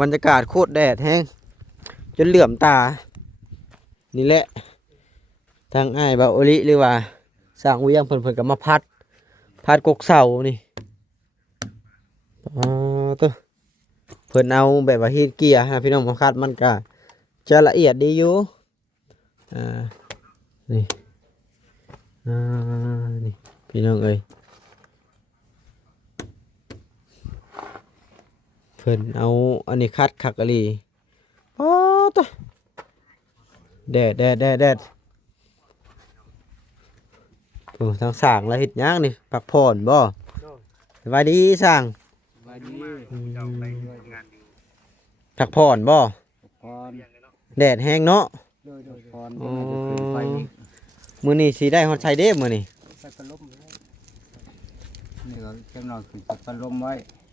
บรรยากาศโคตรแดดแห้งจนเหลื่อมตานี่แหละทางอ้ายบ่าวโอลิหรือว่าสร้างเวียงเพิ่นก็มาพัดกกเสานี่อ๋อตัวเพิ่นเอาแบบว่าฮีทเกียร์นะพี่น้องมาคัดมันก็จะละเอียดดีอยู่อ่านี่อ่านี่พี่น้องเอ้ยเพิ่นเอาอันนี้คัดคักอะลีอ๋อตัวแดดโอ้ทางสร้างแล้วเฮ็ดหยังนี่พักผ่อนบ่สบายดีสร้างพักผ่อนบ่แดดแห้งเนาะอ๋อมื้อนี้สิได้ฮอดชัยเด้มื้อนี้ใส่พัดลมนี่ก็จังหน่อยคือพัดลมไว้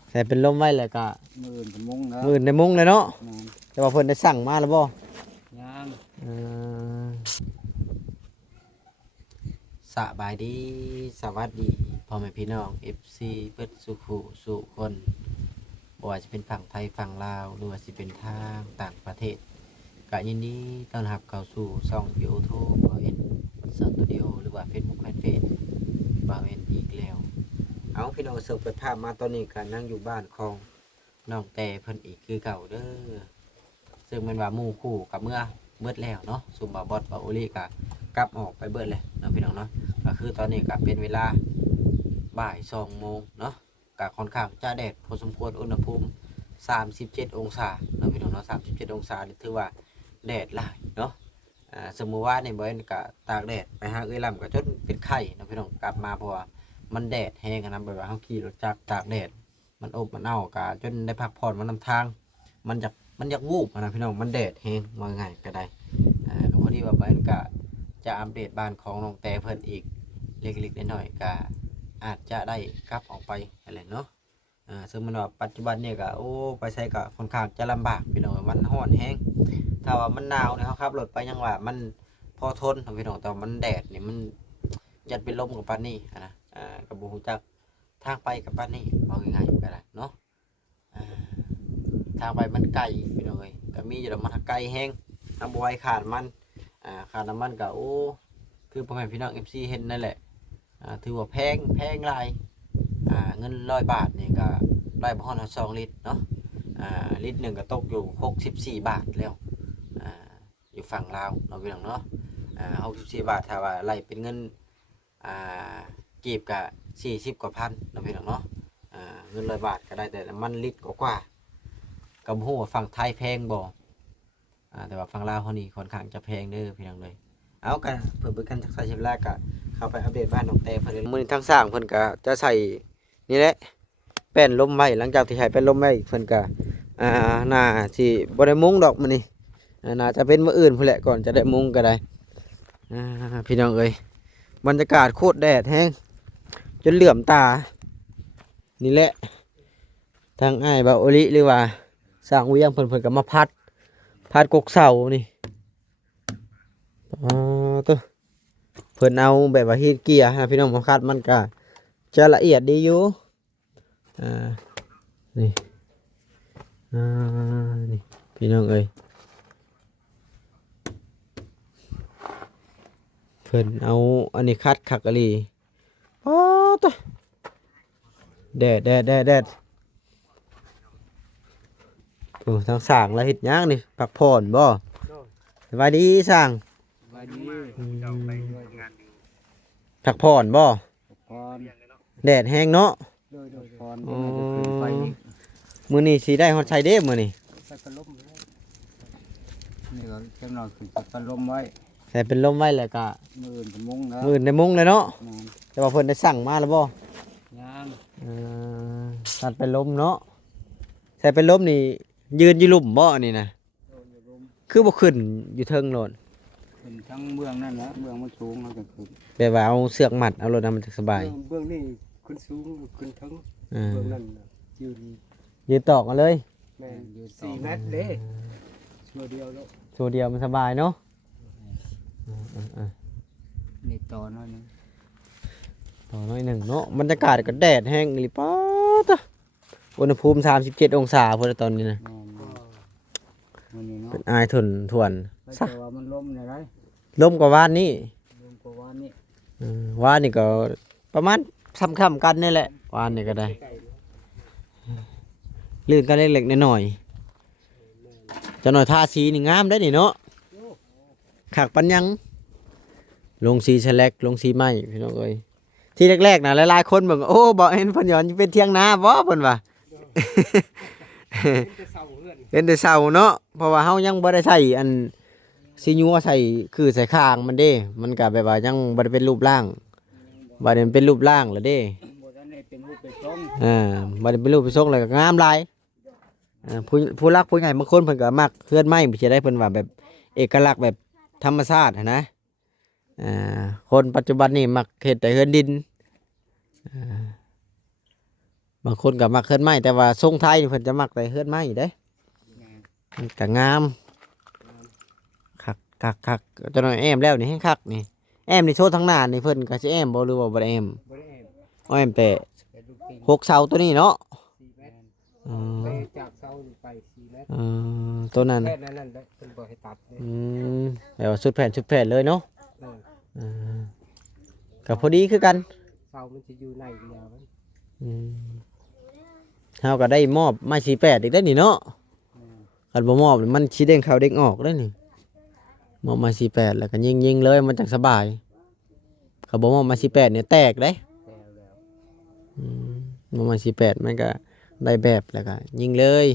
ใส่เป็นลมไว้แล้วก็มื้ออื่นก็มุ้งแล้วมื้ออื่นได้มุ้งเลยเนาะแม่นแต่ว่าเพิ่นได้สั่งมาแล้วบ่ยังเออสบายดีสวัสดีพ่อแม่พี่น้อง FC เบิดสุขุสุคนบ่ว่าจะเป็นฝั่งไทยฝั่งลาวหรือว่าสิเป็นทางต่างประเทศก็ยินดีต้อนรับเข้าสู่ช่อง YouTube บ่าวเอ็นสตูดิโอหรือว่า Facebook Fanpage บ่าวเอ็นอีกแล้วเอาพี่น้องเสิร์ฟเปิดภาพมาตอนนี้ก็นั่งอยู่บ้านของน้องแต่เพิ่นอีกคือเก่าเด้อซึ่งมันว่าหมู่คู่กับเมื่อเบิดแล้วเนาะซุมบ่าวบอสบ่าวโอลิก็กลับออกไปเบิดเลยเนาะพี่น้องเนาะก็คือตอนนี้ก็เป็นเวลาบ่าย2 โมงเนาะก็ค่อนข้างจะแดดพอสมควรอุณหภูมิ37 องศาเนาะพี่น้องเนาะ37 องศานี่ถือว่าแดดหลายเนาะสมมุติว่านี่บ่เห็นก็ตากแดดไปหาเอ้ยลำก็จนเป็นไข้เนาะพี่น้องกลับมาเพราะว่ามันแดดแห้งนะแบบว่าเฮาขี่รถจักรตากแดดมันอบมันเอาก็จนได้พักผ่อนมันนำทางมันอยากวูบนะพี่น้องมันแดดแห้งว่าง่ายก็ได้ก็พอดีว่าบ่เห็นก็จะอัปเดตบ้านของน้องแต่เพิ่นอีกเล็กๆน้อยๆก็อาจจะได้กลับออกไปอะไรเนาะซึ่งมันว่าปัจจุบันเนี่ยก็โอ้ไปใช้ก็ค่อนข้างจะลำบากพี่น้องมันร้อนแห้งถ้าว่ามันหนาวเนี่ยเขาขับรถไปยังว่ามันพอทนพี่น้องแต่มันแดดนี่มันยัดเป็นลมกับปานนี้นะกับบุหูจักทางไปกับปานนี้เอาง่ายๆก็ได้เนาะทางไปมันไกลพี่น้องเอ้ยก็มีอยู่แล้วมันไกลแห้งน้ำบวยขาดมันขาดน้ำมันก็โอ้คือพ่อแม่พี่น้อง FC เห็นนั่นแหละถือว่าแพงหลายเงิน100 บาทนี่ก็ได้บ่ฮอด2 ลิตรเนาะลิตรหนึ่งก็ตกอยู่64 บาทแล้วอยู่ฝั่งลาวเนาะพี่น้องเนาะ64 บาทถ้าว่าไล่เป็นเงินกีบก็40 กว่าพันเนาะพี่น้องเนาะเงิน100 บาทก็ได้แต่น้ำมันลิตรกว่าก็บ่ฮู้ว่าฝั่งไทยแพงบ่แต่ว่าฝั่งลาวเฮานี่ค่อนข้างจะแพงเด้อพี่น้องเลยเอากันเพิ่นเบิ่งกันจักใส่เวลาก็เข้าไปอัปเดตบ้านน้องแต่เพิ่นมื้อนี้ทางสร้างเพิ่นก็จะใส่นี่แหละแป้นลมไว้หลังจากที่ใช้แป้นลมไว้เพิ่นก็น่าสิบ่ได้มุงดอกมื้อนี้น่าจะเป็นมื้ออื่นพุ่นแหละก่อนจะได้มุงก็ได้พี่น้องเอ้ยบรรยากาศโคตรแดดแห้งจนเหลื่อมตานี่แหละทางอ้ายบ่าวโอลิหรือว่าสร้างเวียงเพิ่นก็มาพัดกกเสานี่อ๋อตัวเพิ่นเอาแบบว่าฮีทเกียร์นะพี่น้องมาคัดมันก็จะละเอียดดีอยู่นี่นี่พี่น้องเอ้ยเพิ่นเอาอันนี้คัดคักอะลีอ๋อตัวแดดโอ้ทางสร้างแล้วเฮ็ดหยังนี่พักผ่อนบ่สบายดีสร้างสบายดีพักผ่อนบ่พรแดดแห้งเนาะพรก็น่าจะขึ้นไปอีกมื้อนี้สิได้ฮอดชัยเด้มื้อนี้ใส่พัดลมนี่ก็จังหน่อยคือพัดลมไว้ใส่เป็นลมไว้แล้วก็มื้ออื่นก็มุ้งแล้วมื้ออื่นได้มุ้งเลยเนาะแม่นแต่ว่าเพิ่นได้สั่งมาแล้วบ่ยังตัดเป็นลมเนาะใส่เป็นลมนี่ยืนอยู่หลุมบ่นี่นะคือบ่ขึ้นอยู่เทิงโลดเป็นทั้งเมืองนั่นแหละเมืองมันสูงมันก็ขึ้นแบบว่าเอาเสือกมัดเอารถนำมันจะสบายเบื้องนี่ขึ้นสูงขึ้นทั้งเบื้องนั่นยืนตอกมาเลยแม่4 เมตรเด้ตัวเดียวแล้วตัวเดียวมันสบายเนาะนี่ต่อน้อยนึงต่อน้อยหนึ่งเนาะบรรยากาศก็แดดแห้งอีหลีป๊าดอุณหภูมิ37 องศาพุ่นตอนนี้นะ มันนี่เนาะ เป็นอายทนทวน ไป ซะ แต่ว่ามันล้มในไร ล้มกว่าว่านนี่ ล้มกว่าว่านี่ ว่านนี่ก็ประมาณซ้ำๆกันนี่แหละว่านนี่ก็ได้ลื่นกันเล็กๆน้อยๆจะหน่อยทาสีนี่งามได้นี่เนาะขักปันยังลงสีแฉลกลงสีไหมพี่น้องเอ้ยที่แรกๆนะหลายๆคนเบิ่งโอ้บ่เห็นเพิ่นหย้อนเป็นเที่ยงนาบ่เพิ่นว่า เห็นแต่เช้าเนาะเพราะว่าเฮายังบ่ได้ใส่อันสิญัวใส่คือใส่ข้างมันเด้ มันก็แบบว่ายังบ่ได้เป็นรูปร่างบ่ได้เป็นรูปร่างแล้วเด้ บ่ทันได้เป็นรูปเป็นทรง บ่ได้เป็นรูปเป็นทรงแล้วก็งามหลายผู้รักผู้ใหญ่บางคนเพิ่นก็มักเฮือนไม้สิได้เพิ่นว่าแบบเอกลักษณ์แบบธรรมชาติหั้นนะคนปัจจุบันนี่มักเฮ็ดแต่เฮือนดินบางคนก็มักเฮือนไม้แต่ว่าทรงไทยนี่เพิ่นจะมักแต่เฮือนไม้เด้มันก็งามคักๆจะน้อยแอมแล้วนี่ให้คักนี่แอมนี่โชว์ทั้งหน้านี่เพิ่นก็สิแอมบ่หรือว่าบ่ได้แอม บ่ได้แอบ อ้อแอมแต่ แต่ลูกเก่ง 6เสาตัวนี้เนาะ 4 เมตร อืม ไปจากเสานี่ไป4 เมตร ตัวนั้น แค่นั้นได้เพิ่นบ่ให้ตัดเลย แบบว่าชุดแผ่นเลยเนาะ เออ กับพอดีคือกัน เสามันจะอยู่ในเดียวมัน เฮาก็ได้มอบไม้48อีกได้อนี่เนาะคันบ่มอบนี่มันสิเด้งเข้าเด้งออกได้อนี่มอบไม้48แล้วก็ยิงๆเลยมันจังสบายคันบ่มอบไม้48เนี่ยแตกเด้ แล้วแล้ว มอบไม้48มันก็ได้แบบแล้วก็ยิงเลย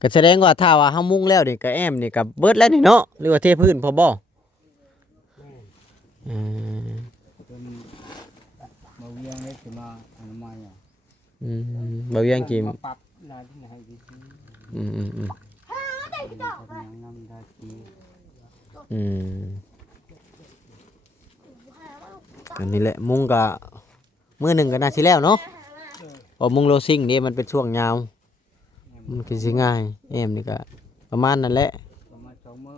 ก็แสดงว่าถ้าว่าเฮามุ่งแล้วนี่ก็แอมนี่ก็เบิดแล้วนี่เนาะหรือว่าเทพื้นพอบ่อืม จนมาเวียงเลยสิมาอนามัยอ่ะ บ่เวียงกิม มาปรับหน้าที่ให้ดี อืม ๆทำยังนำได้ที อันนี้แหละมุงก็มื้อหนึ่งก็น่าสิแล้วเนาะพอมุงโลซิ่งนี่มันเป็นช่วงยาวมันคือสิง่ายแอมนี่ก็ประมาณนั้นแหละ ประมาณ2 มื้อ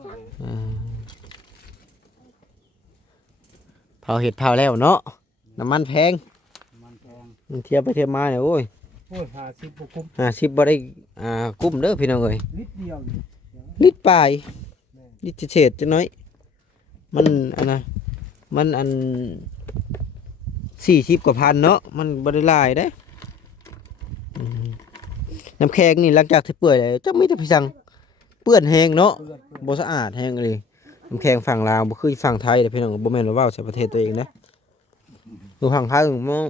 เผาเห็ดเผาแล้วเนาะน้ำมันแพง มันแพง มันเทียบไปเทียบมาเนี่ยโอ้ย โอ้ย50บ่คุ้ม 50บ่ได้กุ้มเด้อพี่น้องเอ้ย นิดเดียวนี่ ลิตรปลายลิตรเศษจังน้อยมันอันนะมันอัน40 กว่าพันเนาะมันบ่ได้หลายเด้น้ำแข็งนี่หลังจากที่เปื่อยแล้วจักมีแต่พี่สั่งเปื้อนแห้งเนาะ เพื่อน บ่สะอาดแห้งเลยน้ำแข็งฝั่งลาวบ่คือฝั่งไทยเด้อพี่น้องบ่แม่นว่าเว้าใส่ประเทศตัวเองนะอยู่ฝั่งไทยมัน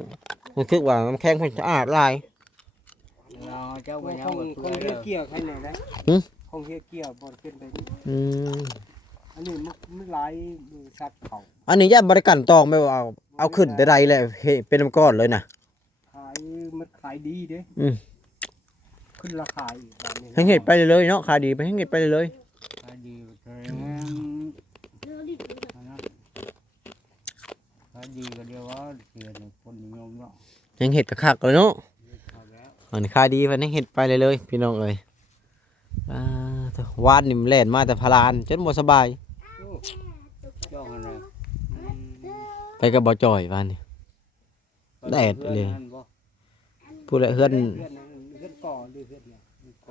รู้สึกว่าน้ำแข็งเพิ่นสะอาดหลาย เราเจ้า ค ก็ ง ยังบ่ คงเรียกเกี่ยวใครหน่อยนะ หึ คงเรียกเกี่ยวบอลขึ้นไปนี่ อืม อันนี้มันหลายมือสัตว์เขา อันนี้ย่าบ่ได้กันตองไม่ว่าเอาขึ้นแต่ใดแหละเฮ็ดเป็นน้ำก้อนเลยนะ ขายมันขายดีเด้ อืม ขึ้นราคาอีกแบบนี้ ให้เฮ็ดไปเลยๆเนาะขายดีไปให้เฮ็ดไปเลย ขายดีแสดงอันนั้นขายดีก็เดียวว่าเสียในคนนิยมเนาะ ๆยังเฮ็ดกะคักเลยเนาะ เอาแล้ว อันนี้ขายดีไปให้เฮ็ดไปเลยๆพี่น้องเอ้ยวานนี่มันแล่นมาแต่พารานจนบ่สบาย เจ้าอะไร ไปกับบ่จ่อยวานนี่ แดดเลย ผู้ละเฮือน เพื่อนก่อหรือเพื่อนเนี่ย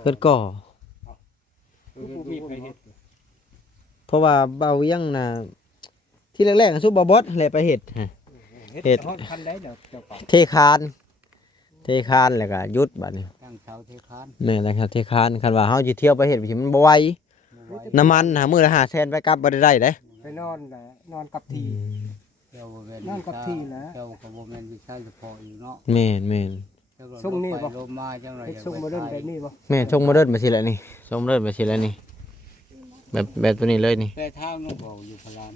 เฮือนก่อ ผู้มีไปเห็ด เพราะว่าเบายังน่ะที่แรกๆซุบ่บอสแหละไปเฮ็ดฮะ เห็ด ฮอดคันได้เดี๋ยวเจ้าของ เทคานแล้วก็หยุดบัดนี้ ตั้งเสาเทคาน แม่นแล้วครับเทคานคันว่าเฮาสิเที่ยวไปเฮ็ดสิมันบ่ไหวน้ำมันหามื้อละ500,000ไปกลับบ่ได้เด้ ไปนอนแหละนอนกับที เจ้าบ่แม่น นั่งกับที่นะ เจ้าก็บ่แม่นวิชาเฉพาะอยู่เนาะ แม่น เจ้าก็ ส่งนี่บ่ ไปลมมาจังไร ไอ้ซุ่มมาเล่นแบบนี้บ่ แม่ชงมาเดินมาสิแล้วนี่ชงมาเดินมาสิแล้วนี่แบบตัวนี้เลยนี่ แต่ทางน้องบอกอยู่พลาน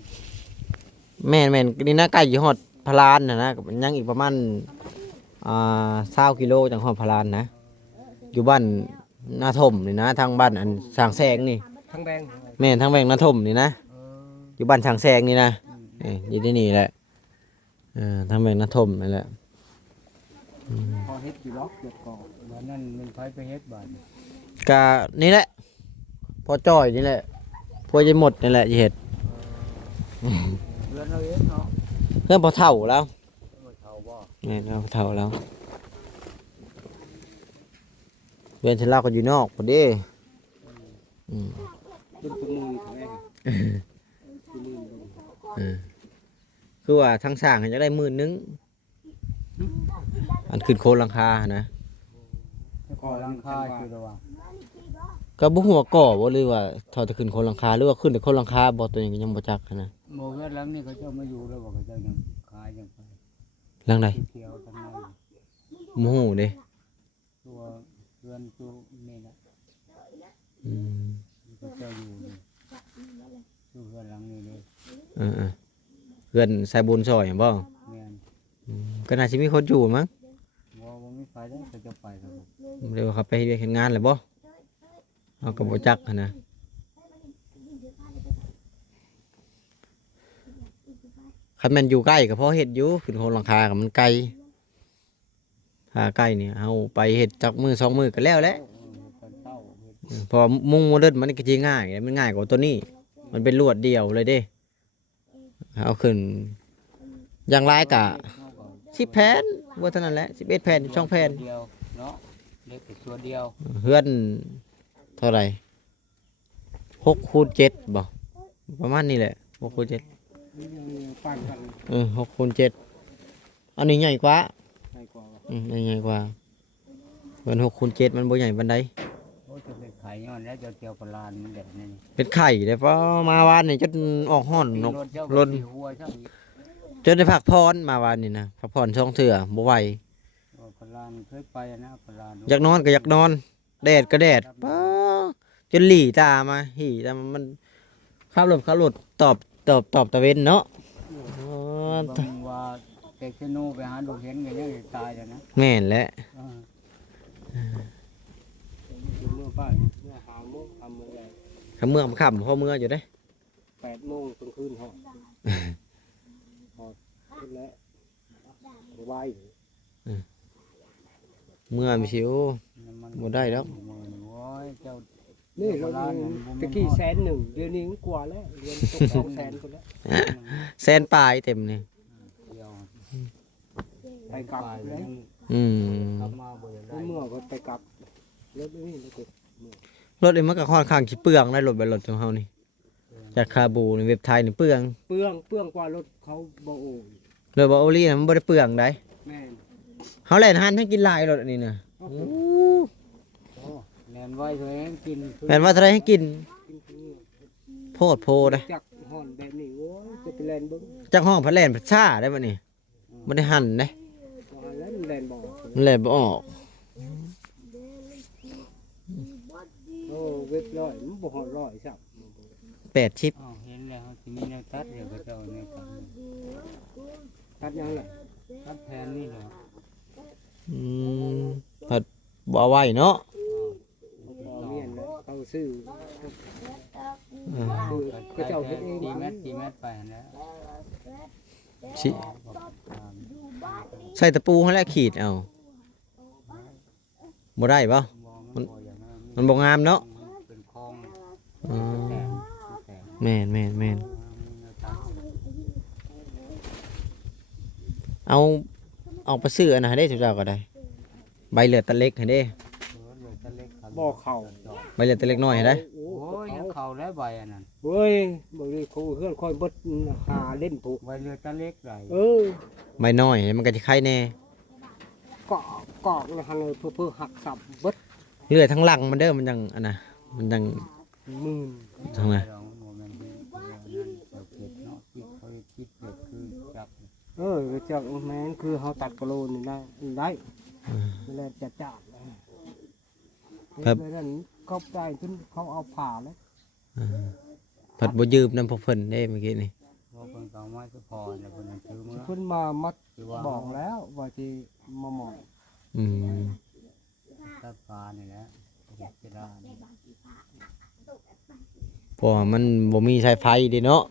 แม่นนี่นะใกล้อยู่ฮอดพลานนะยังอีกประมาณ20 กิโลจังฮอดพลานนะอยู่บ้านนาถมนี่นะทางบ้านอันสางแสงนี่ ทั้งแดง แม่นทางแบงนาถมนี่นะอยู่บ้านสางแสงนี่นะอยู่ที่นี่แหละทางแบงนาถมนี่แหละ พอเฮ็ดอยู่ล็อกเดือดก่อ วันนั้นมันไผไปเฮ็ดบ้าน กะนี่แหละพอจ้อยนี่แหละพอจะหมดนี่แหละจะเห็ด เรือนเราเองเนาะ เรื่องพอเท่าแล้ว บ่เฒ่าบ่ แม่นเอาเท่าแล้วเรียนฉันเล่ากันอยู่นอกพอดี อืม เป็นตัวมือใช่ไหมตัวมือลง คือว่าทั้งสร้างจะได้10,000อันขึ้นโครงหลังคานะ ก็หลังคาคือระหว่าง ก็บ่ฮู้ว่าก่อบ่หรือว่าเท่าจะขึ้นโครงหลังคาหรือว่าขึ้นแต่โครงหลังคาบ่ตัวนี้ก็ยังบ่จักนะ โมเวลหลังนี่เขาเจ้ามาอยู่แล้วบอกเขาเจ้ายังขายยังไป หลังใด เที่ยวๆทำไม บ่ฮู้เด้ ตัวเรือนตัวนี่นะ อืม เขาเจ้าอยู่นี่อยู่เรือนหลังนี้เลย เออๆเพื่อนสายบุญซอยหยังบ่ แม่น ก็น่าสิมีคนอยู่มั้ง บ่มีไฟได้เขาจะไปครับผม เดี๋ยวเขาไปเฮ็ดเวียกเฮ็ดงานแล้วบ่เฮาก็บ่จักหันนะคันแม่นอยู่ใกล้ก็พอเฮ็ดอยู่ขึ้นโครงหลังคาก็มันไกลถ้าใกล้นี่เฮาไปเฮ็ดจักมื้อ2มื้อก็แล้วแหละ ตอนเช้าเฮ็ด เพอมุงโมเดิร์นมันก็สิง่ายมันง่ายกว่าตัวนี้ มันเป็นลวดเดียวเลยเด้เอาขึ้นอย่างไรกะ เขาก็ 10 แผ่นบ่เท่านั้นแหละ11 แผ่น12 แผ่น เดียวเนาะเล็กแต่ตัวเดียว เฮือนเท่าไหร่6 คูณ 7บ่ประมาณนี้แหละ6 คูณ 7 ปั้นกัน 6 คูณ 7อันนี้ใหญ่กว่า ใช่กว่า ใหญ่กว่าเฮือน6 คูณ 7มันบ่ใหญ่ปานใด โอ้จะเป็นไข่ย้อนแล้วจะเกี่ยวปลานมันแดดนี่ เป็นไข่เด้เพราะมาวานนี่จนออกฮ้อนนก รถเจ้า ลน หัวเจ้าอีก จนได้พักพรมาวานนี่นะพักผ่อนช่องเถื่อบ่ไหว ปลานเคยไปนะปลาน อยากนอนก็อยากนอนแดดก็แดดป้าจนหลีตามาหีตามันขับรถตอบตะเวนเนาะอ๋อบ างว่าเด็กชนูไปหาลูกเห็นกันยังตายแล้วนะ แม่นแหละ เมื่อป้านเมื่อหาโมงทำอะไร ขเมื่อมค่ำพ่อเมื่ออยู่เด้ 8 โมงตรงคืนหอดขึ้นแล้วไหว เมื่อมีสิว บ่ได้แล้ว โอ้ยเจ้า นี่เราตะกี้100,000เดี๋ยวนี้กว่าแล้วเรียนตก200,000คนแล้ว แซนปลายเต็มนี่ เดียว ไปกลับเลย อืม กลับมาบ่ได้ เมื่อก็ไปกลับรถนี่รถ รถเอ็มมันก็ค่อนข้างสิเปลืองได้รถแบบรถของเฮานี่จากคาบูในเว็บไทยนี่เปลือง เปลืองกว่ารถเขาบ่โอ้ รถบ่โอลี่น่ะมันบ่ได้เปลืองได้ แม่น เฮาแล่นหันให้กินหลายรถอันนี้น่ะ โอ้ โอ้แลนไว้ตัวเองกิน แม่นว่าเท่าไรให้กิน กินที่นี่ โพดโพได้ จักห่อนแบบนี้โอ้ยจะไปแลนเบิ่ง จากห้องพัดแล่นพัดซ่าได้บ่นี่บ่ได้หั่นเด้ ว่าแล้วแลนบ่ออก มันแล่นบ่ออก โอ้เว็บร้อยมันบ่ฮอดร้อยซับ 80 อ้าวเห็นแล้วสิมีแนวตัดเดี๋ยวก็เจ้าเนี่ยตัด ตัดยังล่ะ ตัดแทนนี่เหรอ อืมพัดบ่เอาไว้เนาะ บ่เมียนแล้วเขาซื้อ อืม คือเขาเจ้าเฮ็ดเอง กี่เมตรไปแล้ว สิใส่ตะปูให้แล้วขีดเอาบ่ได้บ่ มันบ่งามเนาะ เป็นคลอง อืม แต่ แม่นเอาไปซื้ออันนั้นให้ได้เจ้าก็ได้ ใบเหลือดตะเล็กให้เด้ บ่เข้า ใบเหลือดตะเล็กน้อยให้ได้ โอ้ โอ้ยยังเข่าแล้วใบอันนั้น เฮ้ยบ่ได้เขาเฮือนค่อยเบิดหาเล่มผูก ใบเรือตะเล็กไหล เออ ใบน้อยมันก็สิไข่แน่ เกาะแล้วหันเลยเพื่อหักสับเบิด เลือดทั้งหลังมันเด้อมันยังอันน่ะมันยัง มือ ทำไง เราโมเมนต์ที่นั่นเราเก็บเนาะคิดเขาคิดเกิดคือจับ เออเจ้าแม่นคือเฮาตัดกะโลนี่ได้แล้วจะจับแล้วนั้นเขาได้จนเขาเอาผ่าแล้ว ผัดบ่ยืมน้ำพวกเพิ่นเด้เมื่อกี้นี่ เพราะคนเก่ามาจะพอแต่คนนั้นซื้อมา เพิ่นมามัด คือว่า บอกแล้วว่าสิมาหมอง อืม ตัดปลาเนี่ยแหละจะได้ เพราะว่ามันบ่มีสายไฟเด้เนาะ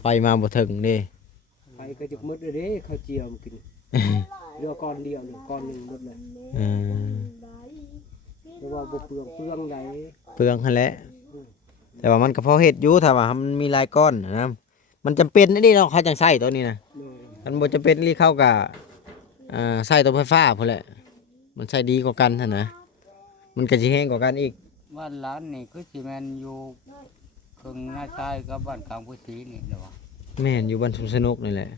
ไฟมาบ่ถึงเด้ ไปก็จะมืดเด้เขาเจียวมากินเรือก้อนเดียวหรือก้อนหนึงหมดเลย เออ แต่ว่าบ่เปลืองใด เปลืองหั่นแหละแต่ว่ามันก็พอเฮ็ดอยู่ถ้าว่ามันมีหลายก้อนนะมันจำเป็นนี่เนาะเขาจังใช้ตัวนี้นะ เลย มันบ่จำเป็นรีเข้ากับใช้ตัวไฟฟ้าพุ่นแหละมันใช้ดีกว่ากันหั่นนะมันก็สิแห้งกว่ากันอีก บ้านร้านนี่คือสิแม่นอยู่ครึ่งหน้าชายกับบ้านกลางพุสีนี่เด้อว่า แม่นอยู่บ้านชุมสนุกนี่แหละ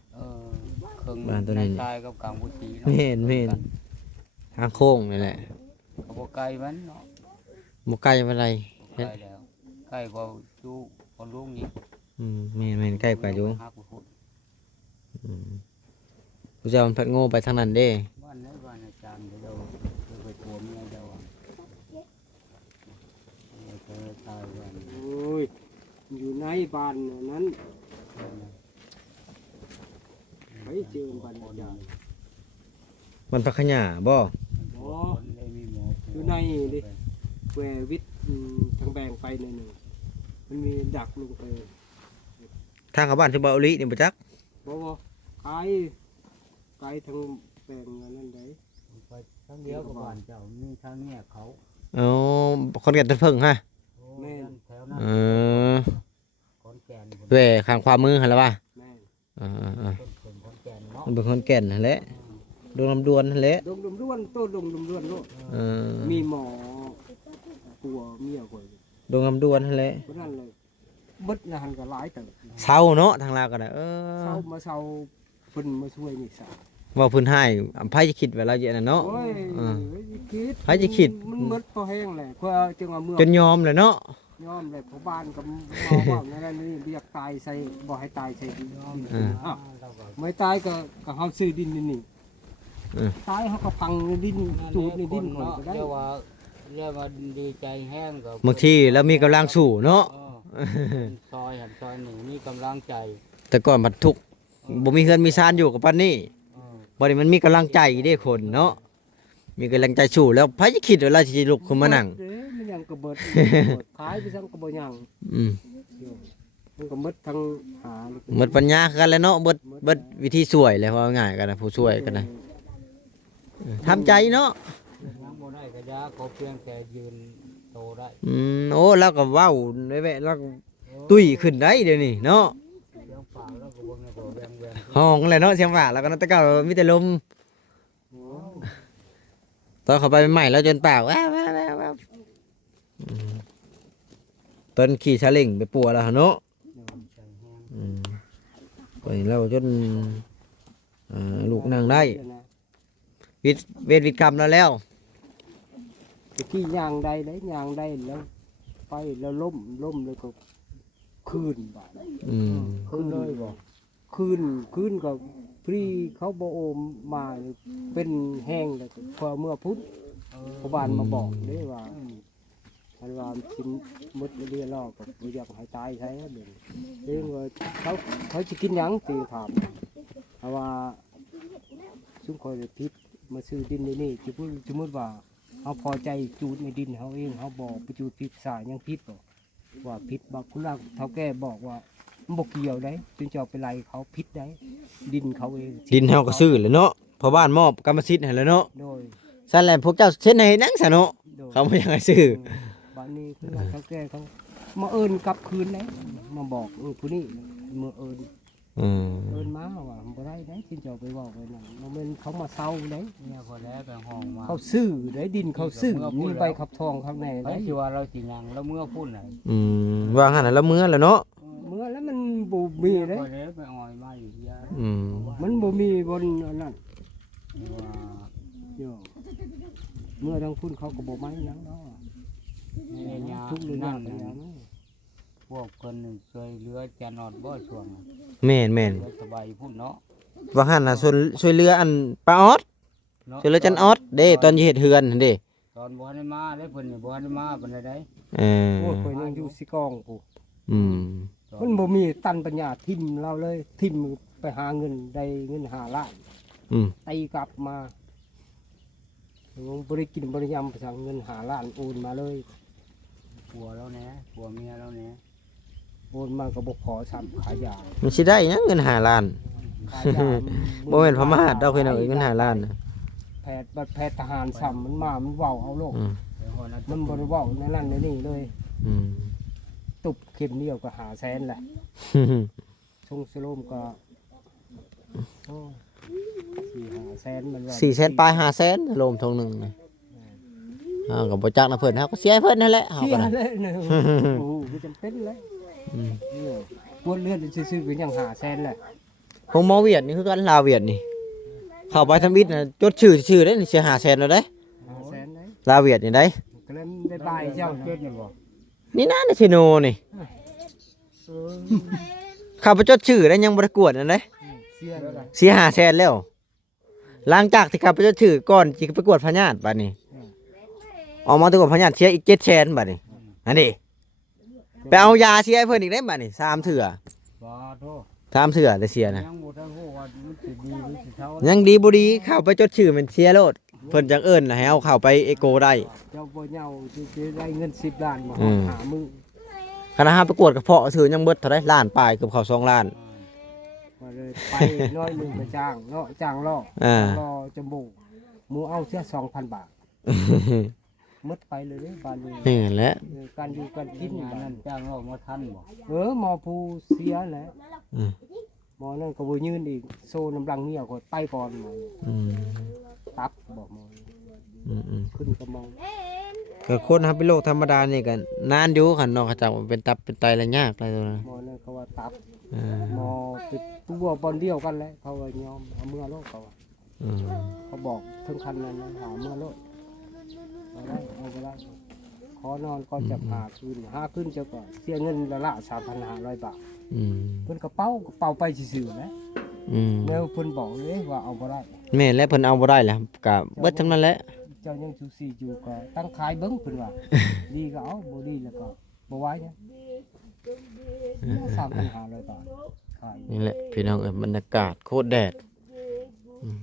ครึ่ง บ้านตัว ห นี้ น้าชายกับกลางพุสีเนาะ แม่นแม่น ทางโค้งนี่แหละ ก็บ่ไกลมันเนาะ บ่ไกลปานใด บ่ไกลแล้วใกล้กว่าอยู่คนลุงนี่ แม่นใกล้กว่าอยู่ หาผู้พูด อืมผู้เจ้ามันพัดโง่ไปทางนั้นเด้ บ้านไหนบ้านอาจารย์เดี๋ยวไปตัวเมียเจ้าอะเจอตายวัน โอ้ยอยู่ในบ้านนั้นไปเจอบ้านอาจารย์ มันพักขยะบ่ ได้มีหมอ อยู่ในดิแหววิทย์ทางแบงไปหน่อยหนึ่งมันมีดักลงไป ทางเข้าบ้านที่บ่เอาลินี่บ่จัก บ่ไกลไกลทางแบงอันนั้นได้ ไปทั้งเดียวกับบ้านเจ้ามีทางเนี่ยเขา อ๋อคนแก่นตะเพิ่งฮะ แม่นแถวนั้น เออ ขอนแก่นพุ่น แหว่ข้างขวามือหั่นล่ะว่า แม่น ๆ ต้นเข็มขอนแก่นเนาะ มันเป็นคนแก่นนั่นแหละดวงลำดวนนั่นแหละ ดมด้วนโต้ดมด้วนโลด เออ มีหมอปัวเมียก่อย ดวงลำดวนนั่นแหละ เพราะนั้นเลยบึดนะหันก็หลายเติบ เศร้าเนาะทางลาวก็ได้เช้ามาเช้าเพิ่นมาช่วยนี่ซะ ว่าเพื้นให้อำไผจะคิดว่าเราเยอะน่ะเนาะ โอ้ย อ่า คิด ใครจะคิด มันหมดพอแห้งแหละเพื่อจึงเอาเมือง จนยอมเลยเนาะ ยอมเลยพอบ้านกับหมอว่านั่นนี่เรียกตายใส่บ่ให้ตายใส่ดินอ้าว เราก็ ไม่ตายก็เฮาซื้อดินนี่ อืม ตายเฮาก็พังในดินจูดในดินก่อน เนาะ ก็ได้ เรียกว่าดีใจแห้งกับบ างทีเรามีกำลังสู้เนาะ ซอยหันซอยหนึ่งมีกำลังใจ แต่ก่อนมันทุกข์บ่มีเฮือนมีซานอยู่กับปานนี้ เออ บ่ได้มันมีกำลังใจเด้คนเนาะมีกำลังใจสู้แล้วไผจะคิดว่าเราสิลุกขึ้นมานั่ง เด้มันยังก็เบิดขายไปซั่งก็บ่ยัง อืม มันก็หมดทั้งหา หมดปัญญาคือกันแล้วเนาะเบิดวิธีช่วยแล้วว่าง่ายกันนะผู้ช่วยกันนะทำใจเนาะ ยังบ่ได้ก็ยาเขาเพียงแค่ยืนโตได้ โอ้แล้วก็เว้าได้แวะแล้วก็ตุ้ยขึ้นได้เดี๋ยวนี้เนาะ เสียงป่าแล้วก็บ่แม่นบ่แวงแวง ห้องแหละเนาะเสียงว่าแล้วก็นั่นแต่เก่ามีแต่ลมตอนเข้าไปใหม่ๆแล้วจนปากว้าวอืมตอนขี่ซาเล้งไปปัวแล้วเนาะ ใจแห้ง ไปแล้วจนลูกนั่งได้วิทย์กรรมแล้ว ที่ยางใดได้ยางใดแล้วไปแล้วล้มแล้วก็คืนบาด คืนเลยบ่คืนก็พรีเขาบ่โอมมาเป็นแห้งแล้วก็พอเมื่อพุธพบานมาบอกเด้ว่าอันว่าชิ้นมดเรียลอกก็บ่อยากให้ตายใช่เด้เด้ว่าเขาสิกินหยังตีถามเพราะว่าซุมคอยได้พิษมาซื้อดินนี่สมมุติว่าเฮาพอใจจูดในดินเฮาเองเฮาบ่ไปจูดพิษสายยังพิษบ่ว่าพิษบักคุณล่ะเฒ่าแก่บอกว่ามันบ่เกี่ยวได้จึงจะเอาไปไล่เขาพิษได้ดินเขาเอง ดินเฮาก็ซื้อแหล้วเนาะพอบ้านมอบกรรมสิทธิ์ให้แล้วเนาะ โดย สั่นแหละพวกเจ้าเช่นให้นังซะเนาะ โดย เขาบ่อยากให้ซื้อ บ้านนี้คุณล่ะเฒ่าแก่เขามาเอิ้นกลับคืนได้มาบอกผู้นี้มาเอิ้น อืม มาว่าบ่ได้ได้จึงจะเอาไปเว้าไว้นั่นบ่แม่นเขามาเซาได้ เนี่ยพอแล้วไปห้องมา เขาซื้อได้ดินเขาซื้อมีใบขับทองข้างใน ไป ได้ สิว่าเราสิยังแล้วเมื่อพุ่นน่ะ วางหั่นน่ะแล้วมื้อแล้วเนาะ เมื่อแล้วมันบ่มีเด้ พอแล้วไปอ่อยมาอยู่ที่ยา มันบ่มีบนอันนั้น ว่า โยเมื่อทางพุ่นเขาก็บ่มาหยังเนาะ เนี่ยยา ทุกเรื่อง นั่ นั่ น น น่ะพวกคนหนึ่งเคยเหลือจะนอดบ่ช่วงน่ะ แม่น เหลือสบายพุ่นเนาะ ๆว่าหั่นน่ะช่วยเรืออันป้าออด เนาะ ช่วยเรือจันออดเด้ตอนอยู่เฮ็ดเฮือนหั่นเด้ ตอนบ่ได้มาได้เพิ่นนี่บ่ได้มาปานใด เออ โอ้ยข่อยยังอยู่สิกองกู อืม มันบ่มีตันปัญญาทิมเราเลยทิมไปหาเงินได้เงิน5ล้าน อืม ตีกลับมาบ่ได้กินบ่ได้ยำไปสั่งเงิน5ล้านโอนมาเลย ผัวแล้วแหน่ผัวเมียแล้วแหน่ โอนมาก็บ่พอซ้ำขายยา มันสิได้หยังเงิน5ล้าน ขายยา บ่แม่นพม่าดอกเพิ่นเอาเงิน5ล้านน่ะ แพทย์บัดแพทย์ทหารซ้ำมันมามันเว้าเอาโลก อืม เดี๋ยวฮอดนั้น มันบ่ได้เว้าในนั้นในนี่เลย อืม ตุบเข็มเดียวก็500,000แหละชงสโลมก็โอ้4-5 แสนมันว่า 400,000ปลาย500,000โลมทงหนึงน่ะ ก็บ่จักนะเพิ่นเฮาก็เสียให้เพิ่นนั่นแหละเฮา เสีย ก็ได้ เลยเนี่ยโอ้โหก็จำเป็นเลย อืม เนี่ยปวดเลือดซื่อๆก็ยังหาแสนแหละ ของหมอเวียดนี่คือกันลาวเวียดนี่เข้าไปทำอิฐน่ะจดชื่อได้นี่เสีย500,000แล้วเด้ หาแสนเลย ลาวเวียดนี่ได้ ก็เลยได้บายเจ้า เจ็ นะ ดนี่บ่ นี่นะในชิโนนี่เข้าไปจดชื่อได้ยังบ่ได้กวดนั่นเด้ เสียเลย เสีย500,000แล้วหลังจากที่เข้าไปจดชื่อก่อนสิไปกวดพญาติบัดนี้ออกมาตรวจพญาติเสียอีก700,000บัดนี้อันนี้ไปเอายาเสียให้เพิ่นอีกได้บัดนี้3เทื่อ บ่โทษ 3เทื่อได้เสียนะ ยังบ่ทันฮู้ว่ามันสิดีหรือสิเท่า ยังดีบ่ดีเข้าไปจดชื่อมันเสียโลดเพิ่นจังเอิ้นให้เอาเข้าไปเอโกได้ เจ้าบ่เหย้าสิได้เงิน10ล้านบ่ อืม หามึง คณะหาประกวดกระเพาะถือยังเบิดเท่าไดล้านปลายเกือบเข้า2ล้าน มาเลยไปน้อยหนึงไปจ้างเนาะจ้างล่อ อ่า ล่อจมูกหมูเอาเสีย2,000 บาทหมดไปเลยเด้บ้านนี้ นี่แหละ การอยู่การกิน งาน บ้า นั้น นจ้างเรามาทันบ่ หมอผู้เสียแหละ อืม หมอนั่นก็บ่ยืนอีกโซ่น้ำลังเมียก็ไปก่อนหมอ อืม ตับบอกหมอ อืม ขึ้นกระมอง ก็คนทำเป็นโรคธรรมดานี่ก็นานอยู่คันเนาะเขาเจะเป็นตับเป็นไตแล้วยากอะไรตัวนั้น หมอนั่นเขาว่าตับ อ่า หมอเป็นตัวบอลเดียวกันแหละเขาว่ายอมเอาเมื่อโลกเขาว่า อืม เขาบอกถึงคันนั้นนะหาเมื่อโลกเอาได้เอาไปได้ขอนอนก็จะหาคืนเจ้าก่อนเสียเงินละ3,500 บาท อืม เพิ่นกระเป๋ไปซื่อๆนะ อืม แล้วเพิ่นบอกเลยว่าเอาบ่ได้ แม่นและเพิ่นเอาบ่ได้แหละก็เบิดทั้งนั้นแหละ เจ้ายังซูอยู่ก็ตั้งขายเบิ่งเพิ่นว่า ดีก็เอาบ่ดีแล้วก็บ่ไหวเนี่ย3,500 บาทขาย นี่แหละพี่น้องเอ้ยบรรยากาศโคตรแดดอืม